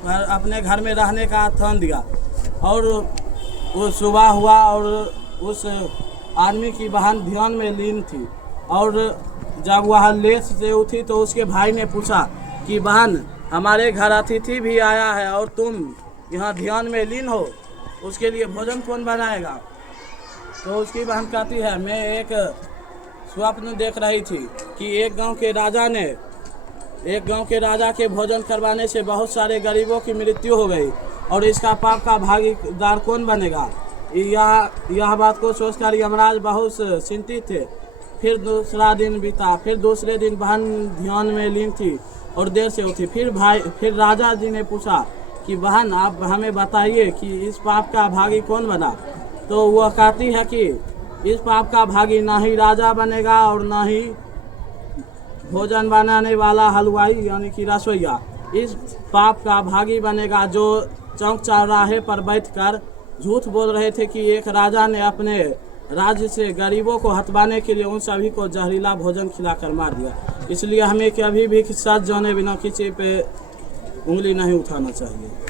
अपने घर में रहने का ठान दिया। और वो सुबह हुआ और उस आदमी की बहन ध्यान में लीन थी। और जब वह लेट से उठी तो उसके भाई ने पूछा कि बहन, हमारे घर अतिथि भी आया है और तुम यहाँ ध्यान में लीन हो, उसके लिए भोजन कौन बनाएगा? तो उसकी बहन कहती है, मैं एक स्वप्न देख रही थी कि एक गांव के राजा के भोजन करवाने से बहुत सारे गरीबों की मृत्यु हो गई और इसका पाप का भागीदार कौन बनेगा? यह बात को सोचकर यमराज बहुत चिंतित थे। फिर दूसरा दिन बीता। फिर दूसरे दिन बहन ध्यान में लीन थी और देर से उठी। फिर राजा जी ने पूछा कि बहन, आप हमें बताइए कि इस पाप का भागी कौन बना? तो वह कहती है कि इस पाप का भागी ना ही राजा बनेगा और ना ही भोजन बनाने वाला हलवाई यानी कि रसोइया। इस पाप का भागी बनेगा जो चौक चौराहे पर बैठकर झूठ बोल रहे थे कि एक राजा ने अपने राज्य से गरीबों को हटवाने के लिए उन सभी को जहरीला भोजन खिलाकर मार दिया। इसलिए हमें कभी भी सच जाने बिना किसी पे उंगली नहीं उठाना चाहिए।